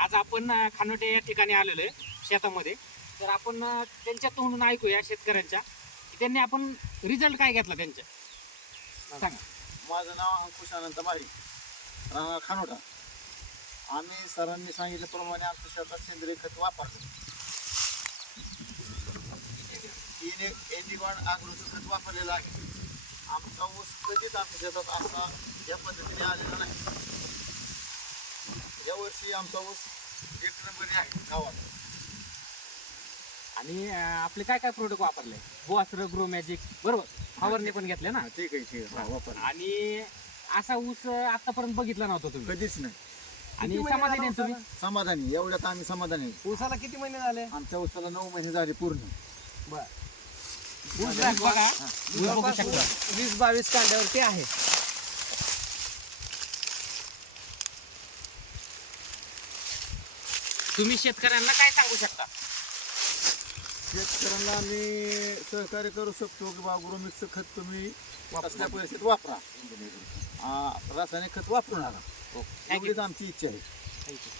आज आपण खानोटे या ठिकाणी आलेलो आहे शेतामध्ये. तर आपण त्यांच्या तोंडून ऐकूया शेतकऱ्यांच्या की त्यांनी आपण रिझल्ट काय घेतला त्यांच्या. सांगा. माझं नाव अंकुश अनंत माळी, राहणार खानोटा. आम्ही सरांनी सांगितल्याप्रमाणे आमच्या शेतात सेंद्रिय खत वापरलं. एंडिगॉन आग्रोचं खत वापरलेलं आहे. आमचा ऊस कधीच आमच्या शेतात असा या पद्धतीने आलेला नाही. यावर्षी आमचा ऊस एक नंबरी आहे गावात. आणि आपले काय काय प्रोडक्ट वापरले? बोआस्त्र, ग्रो मॅजिक, बरोबर, फवारणी पण घेतले ना. ठीक आहे वापर. आणि असा ऊस आतापर्यंत बघितला नव्हता तुम्ही कधीच नाही. आणि समाधानी आहे तुम्ही? समाधानी, एवढ्यात आम्ही समाधानी आहे. ऊसाला किती महिने झाले? आमच्या ऊसाला 9 महिने झाले पूर्ण. बर, ऊस बघा, ऊस बघू शकता. 20-22 कांड्यावरती आहे. तुम्ही शेतकऱ्यांना काय सांगू शकता? शेतकऱ्यांना आम्ही सहकार्य करू शकतो की बा ग्रोमिक्सचं खत तुम्ही असल्या परिस्थितीत वापरा. रासायनिक खत वापरू नका. एवढीच आमची इच्छा आहे. थँक्यू.